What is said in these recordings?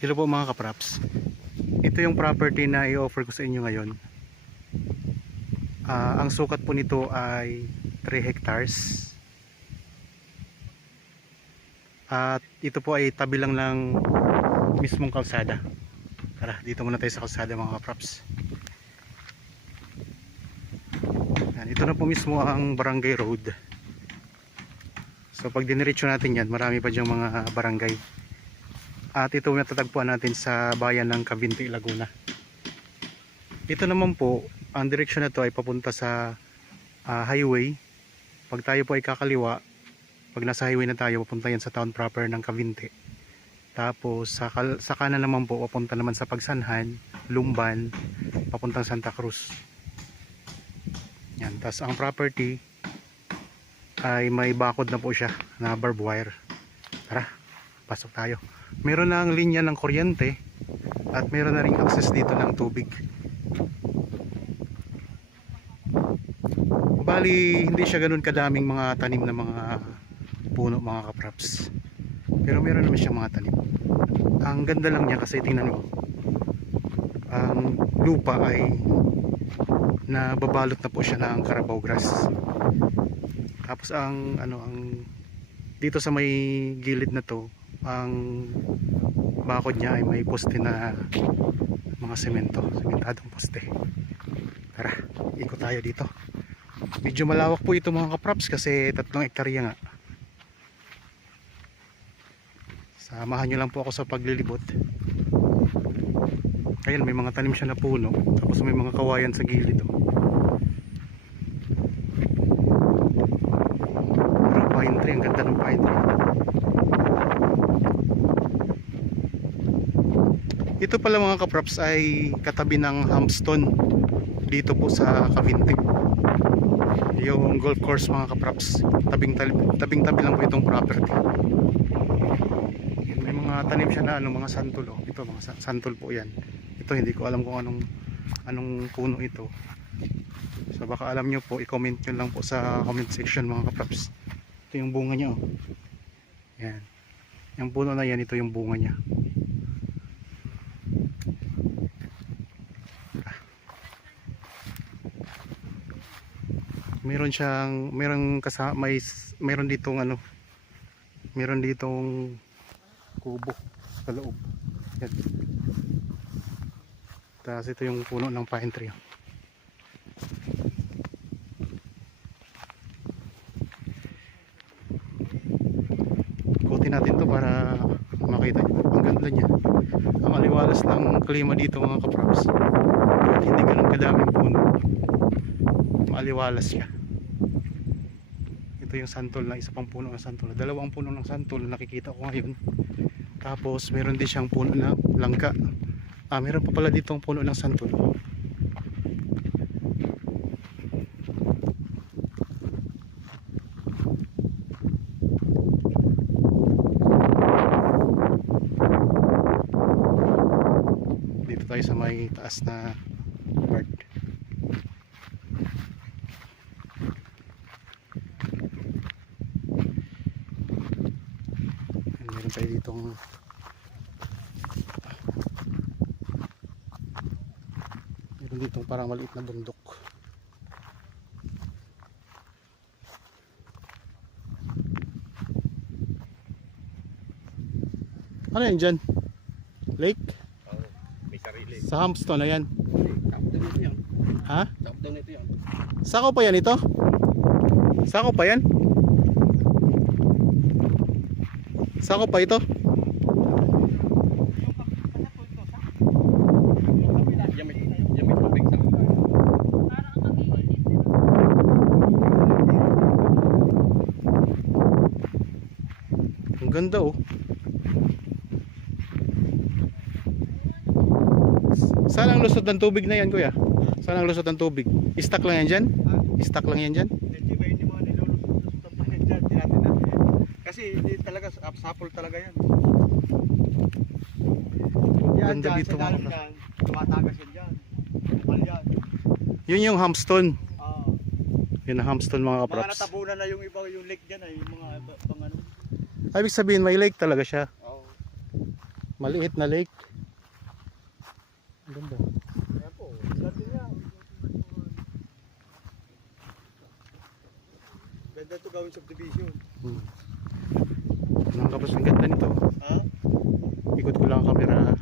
Hello po mga kapraps. Ito yung property na i-offer ko sa inyo ngayon. Ang sukat po nito ay 3 hectares. At ito po ay tabi lang ng mismong kalsada. Tara, dito muna tayo sa kalsada mga kapraps. Yan, ito na po mismo ang barangay road. So pag diniretso natin yan, marami pa diyang mga barangay. At ito natatagpuan natin sa bayan ng Cavinti, Laguna. Ito naman po, ang direksyon na to ay papunta sa highway. Pag tayo po ay kakaliwa, pag nasa highway na tayo, papunta yan sa town proper ng Cavinti. Tapos sa kanan naman po, papunta naman sa Pagsanhan, Lumban, papuntang Santa Cruz. Yan. Tapos ang property ay may bakod na po siya na barbed wire. Tara, pasok tayo. Meron na ang linya ng kuryente at meron na ring access dito ng tubig. Bali, hindi siya ganun kadaming mga tanim na mga puno mga kapraps. Pero meron naman siyang mga tanim. Ang ganda lang niya kasi tingnan mo. Ang lupa ay nababalot na po siya ng Carabao grass. Tapos ang dito sa may gilid na to, ang bakod niya ay may poste na mga sementadong poste. Tara, ikot tayo dito. Medyo malawak po ito mga kapraps kasi 3 hektarya nga. Samahan nyo lang po ako sa paglilibot. Ayan, may mga tanim siya na puno, tapos may mga kawayan sa gilid. Pero pine tree, ang ganda ng pine tree. Ito pala mga kapraps ay katabi ng Hamston dito po sa Cavinti. Yung golf course mga kapraps, tabing-tabi lang po itong property. May mga tanim siya na mga santol. Ito mga santol po yan. Ito hindi ko alam kung anong puno ito. So baka alam nyo po, i-comment nyo lang po sa comment section mga kapraps. Ito yung bunga niya. Yan. Yung puno na yan, ito yung bunga niya. Meron siyang meron ditong kubo sa loob. Yan. Tapos ito yung puno ng pine tree. Ikutin natin to para makita nyo. Ang ganda niya. Ang aliwalas ng klima dito mga kapraps. Hindi ganun kadaming puno. Maaliwalas siya. Ito yung santol na isa pang puno ng santol. Dalawang puno ng santol na nakikita ko ngayon. Tapos meron din siyang puno na langka. Meron pa pala dito ang puno ng santol. Dito tayo sa may taas na part. Meron tayo ditong parang maliit na bundok. Ano yan dyan? Lake? Oo, may sarili. Sa Hamston na yan? Top-down ito yan. Ha? Top-down ito yan. Sako pa yan ito? Sako pa yan? Sako pa ito? Yamit tubig sa ang ganda Saan ang lusot ng tubig na yan kuya? Saan ang lusot ng tubig? Istak lang yan dyan? Istak lang yan dyan? Hindi ba hindi mga nilulusot pa yan dyan. Tinatin natin. Kasi hindi talaga sapol talaga yan. Yan Ganda dyan, dito sa dalim yan. Tumatagas yan dyan. Kapal yan. Yun yung Hamston. Oo. Yun ang Hamston mga Mga kapraps. natabunan na yung iba, yung lake dyan ay yung mga pang ano. Ibig sabihin may lake talaga siya. Oo. Oo. Yung mga natabunan na yung iba, yung lake dyan ay yung mga pang ano. Yung Hamston na yan, Maliit na lake. Ang ganda. Ayan po, dati niya. Ganda ito gawin subdivision. Mga kapos, ang ganda nito. Ha? Ikot ko lang ang camera.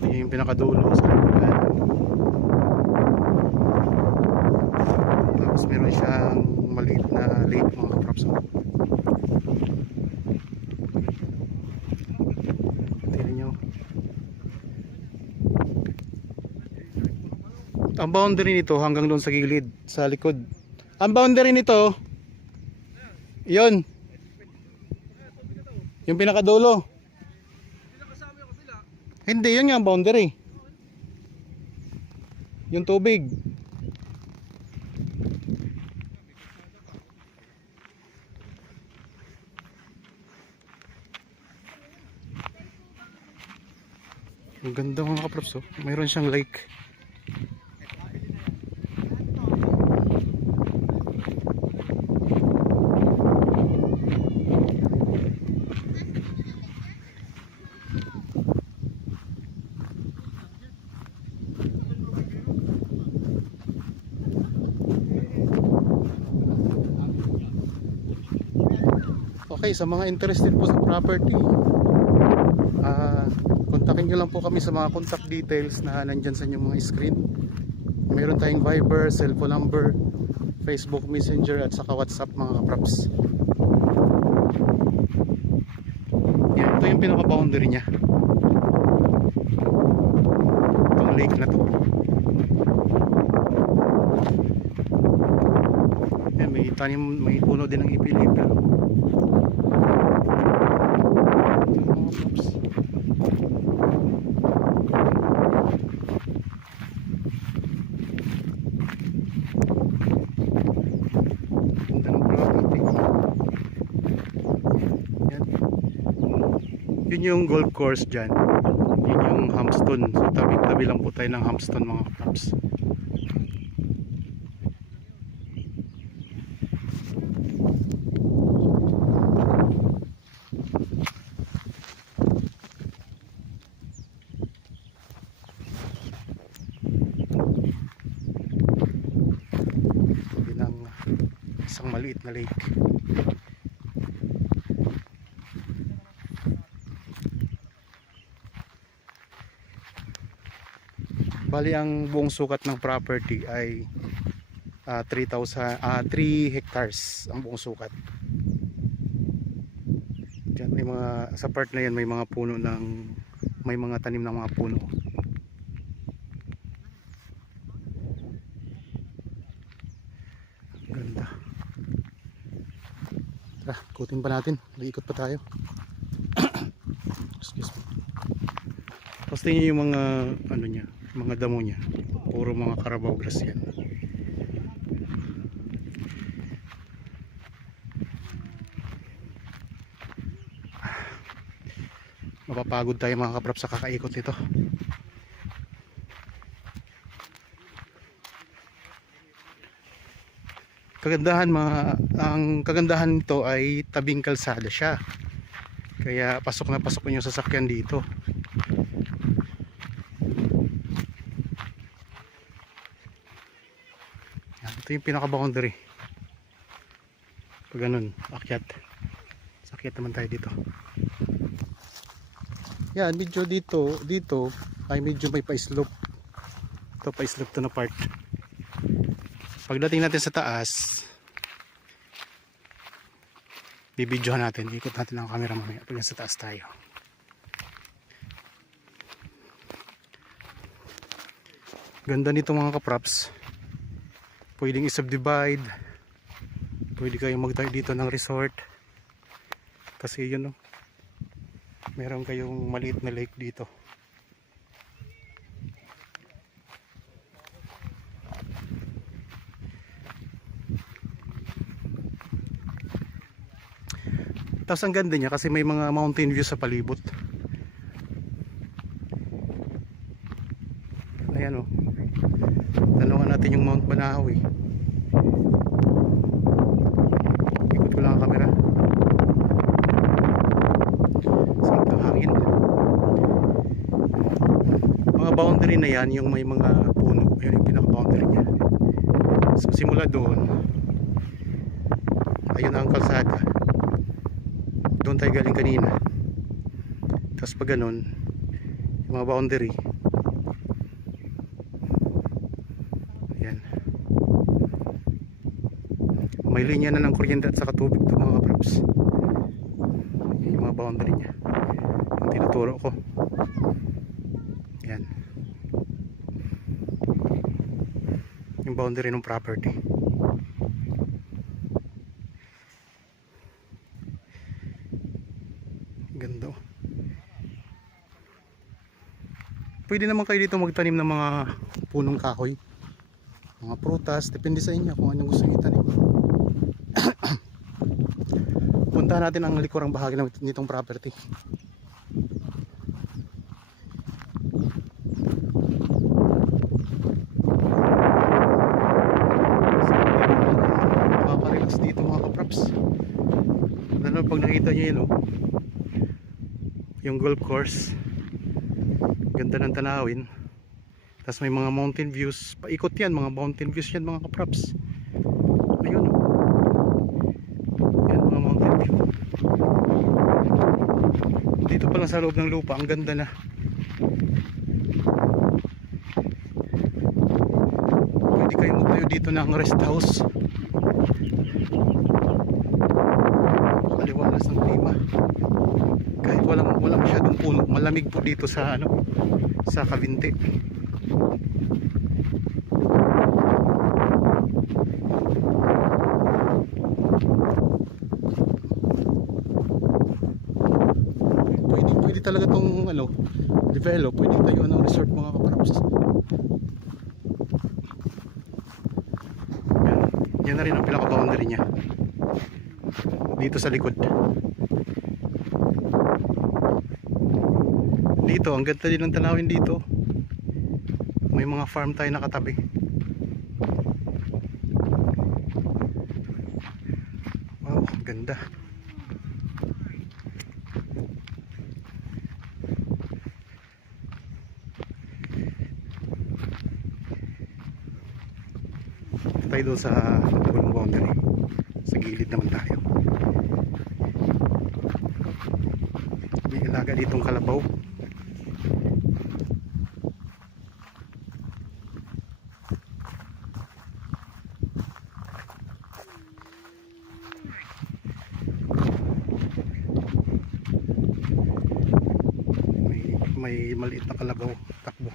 So yun yung pinakadulo sa likuran. Tapos meron siyang maliit na lake mga kaprops. Tingnan nyo. Ang boundary nito hanggang doon sa gilid, sa likod. Ang boundary nito, yun. Yung pinakadulo. Hindi, yun yung boundary. Yung tubig. Ang ganda mga kaprops, oh. Mayroon siyang lake. Okay, sa mga interested po sa property, kontakin nyo lang po kami sa mga contact details na nandyan sa inyong mga screen. Mayroon tayong Viber, cellphone number, Facebook Messenger at saka WhatsApp mga kaprops. Yan, ito yung pinaka boundary nya, itong lake na to. Yan, may tanim, may puno din ng ipilipil. Ganda ng property. Yan. Yun yung golf course dyan. Yun yung Hamston. So tabi-tabi lang po tayo ng Hamston mga kaprops. Isang maliit na lake. Bali ang buong sukat ng property ay 3 hectares ang buong sukat. Diyan may mga, sa part na yan may mga puno ng, may mga tanim ng mga puno. Ganda. Tara, ikutin pa natin. Iikot pa tayo. Excuse me. Tapos tingnan yung mga ano niya, mga damo niya. Puro mga Carabao grass yan. Mapapagod tayo mga kaprap sa kakaikot nito. Kagandahan ang kagandahan nito ay tabing kalsada siya. Kaya pasok na pasok yung sasakyan dito. Yan, ito yung pinaka boundary. Pag ganun, akyat. Akyat naman tayo dito. Yan, medyo dito ay medyo may pa-slope. Ito pa-slope to na part. Pagdating natin sa taas, bibidyohan natin, ikot natin ang camera mamaya pag sa taas tayo. Ganda nito mga kaprops. Pwedeng i-subdivide, pwede kayong magtayo dito ng resort kasi yun, no, meron kayong maliit na lake dito. Tapos ang ganda niya kasi may mga mountain view sa palibot. Ayan, oh. Tanungan natin yung Mount Banahaw eh. Ikot ko lang ang camera. boundary na yan, yung may mga puno, yun yung pinaka boundary niya. So simula doon, ayun ang kalsada, doon tayo galing kanina. Tapos pag ganun, yung mga boundary, ayan, may linya na ng kuryente at saka tubig ito mga kaprops. Yung mga boundary niya yung tinuturo ko, ayan, yung boundary ng property. Ganda. Pwede naman kayo dito magtanim ng mga punong kahoy, mga prutas, depende sa inyo kung anong gusto nyo itanim. Punta natin ang likurang bahagi nitong property. Makaka-relax dito mga kaprops. Lalo pag nakita nyo yun, oh, yung golf course, ganda ng tanawin. Tapos may mga mountain views, paikot yan, mga mountain views yan mga kaprops. Ayun, oh, yan mga mountain view. Dito pa lang sa loob ng lupa, ang ganda na. Pwede kayo magtayo dito ng rest house. Kaliwalas ng klima, kahit walang masyadong puno, malamig po dito sa sa Cavite. Pwede talaga tong develop, pwede tayo ng resort mga kaprops. Yan na rin ang pinaka boundary niya dito sa likod. Dito ang ganda din ng tanawin dito, may mga farm tayo nakatabi. Wow, ganda. Tayo doon sa dulo ng boundary, sa gilid naman tayo. May ilaga ditong kalabaw. May maliit na kalabaw takbo.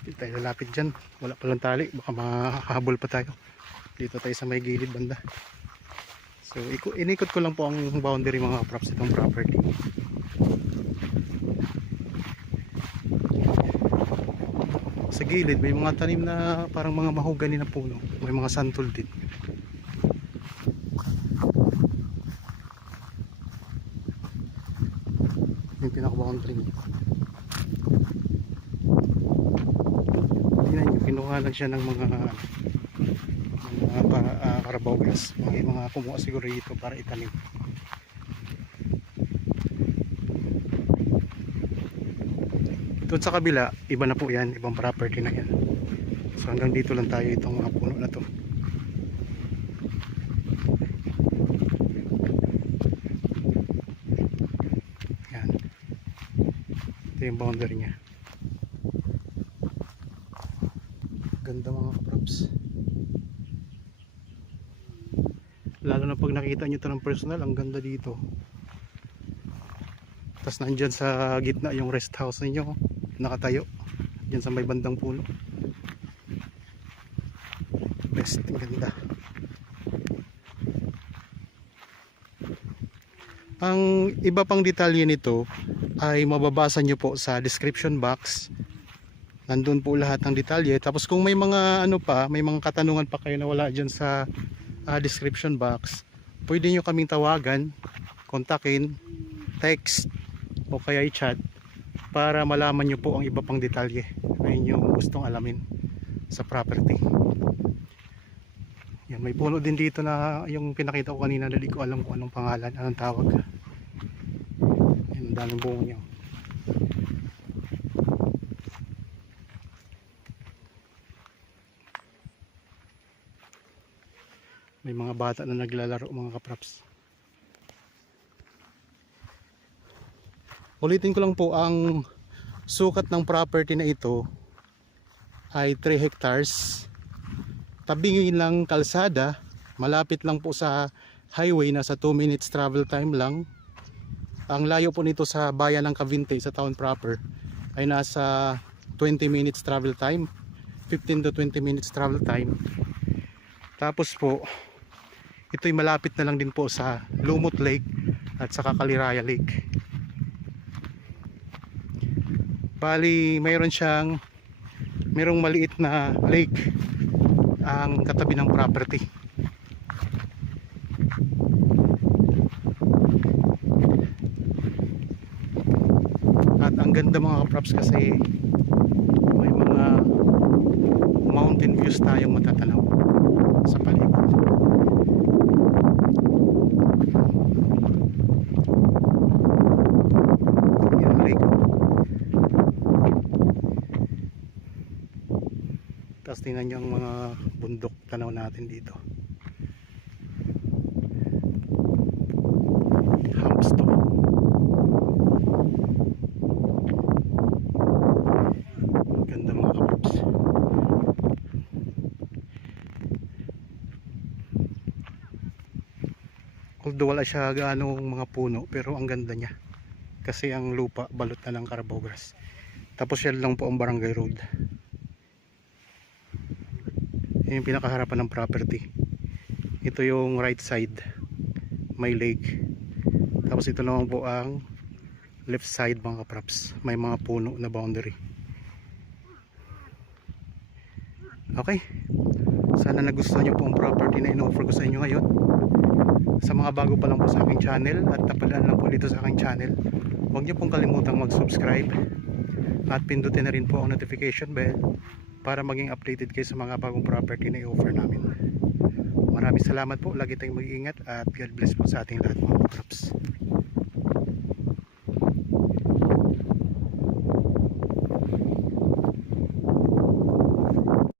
Hindi tayo lalapit dyan, wala palang tali, baka makahabol pa tayo. Dito tayo sa may gilid banda. So inikot ko lang po ang boundary mga props itong property. Sa gilid may mga tanim na parang mga mahogany na puno, may mga santol din. Yung pinaka-boundary niya. Tingnan nyo, kinuha lang siya ng mga Carabao grass. May mga kumuha siguro dito para itanim. Doon sa kabila, iba na po yan, ibang property na yan. So hanggang dito lang tayo, itong mga puno na to. Yan. Ito yung boundary niya. Ganda mga kaprops. Lalo na pag nakita nyo ito ng personal, ang ganda dito. Tapos nandyan sa gitna yung rest house ninyo, nakatayo dyan sa may bandang puno. Best, ganda. Ang iba pang detalye nito ay mababasa nyo po sa description box. Nandun po lahat ng detalye. Tapos kung may mga may mga katanungan pa kayo na wala dyan sa description box, pwede nyo kaming tawagan, kontakin, text o kaya i-chat para malaman nyo po ang iba pang detalye na inyong gustong alamin sa property. Yan, may puno din dito na yung pinakita ko kanina, hindi ko alam kung anong pangalan, anong tawag. Yan, ang daming bunga niya. May mga bata na naglalaro mga kapraps. Ulitin ko lang po, ang sukat ng property na ito ay 3 hectares. Tabingin lang kalsada, malapit lang po sa highway, nasa 2 minutes travel time lang. Ang layo po nito sa bayan ng Cavite, sa town proper, ay nasa 20 minutes travel time, 15 to 20 minutes travel time. Tapos po, ito'y malapit na lang din po sa Lumot Lake at saka Caliraya Lake. Bali, mayroong maliit na lake ang katabi ng property. At ang ganda mga kaprops kasi may mga mountain views tayong matatanaw sa paligid. Yan ang lake. Tapos tingnan nyo ang mga bundok tanaw natin dito. Humpstone. Ganda mga kapaps. Although wala siya gaano mga puno, pero ang ganda niya. Kasi ang lupa balot na ng Carabao grass. Tapos yan lang po ang barangay road. Yung pinakaharapan ng property. Ito yung right side, may lake. Tapos ito naman po ang left side mga kapraps, may mga puno na boundary. Okay, sana nagustuhan nyo po ang property na in-offer ko sa inyo ngayon. Sa mga bago pa lang po sa aking channel at napadaan lang po dito sa aking channel, huwag nyo pong kalimutang mag-subscribe at pindutin na rin po ang notification bell para maging updated kayo sa mga bagong property na i-offer namin. Maraming salamat po, lagi tayong mag-iingat at God bless po sa ating lahat mga kapraps.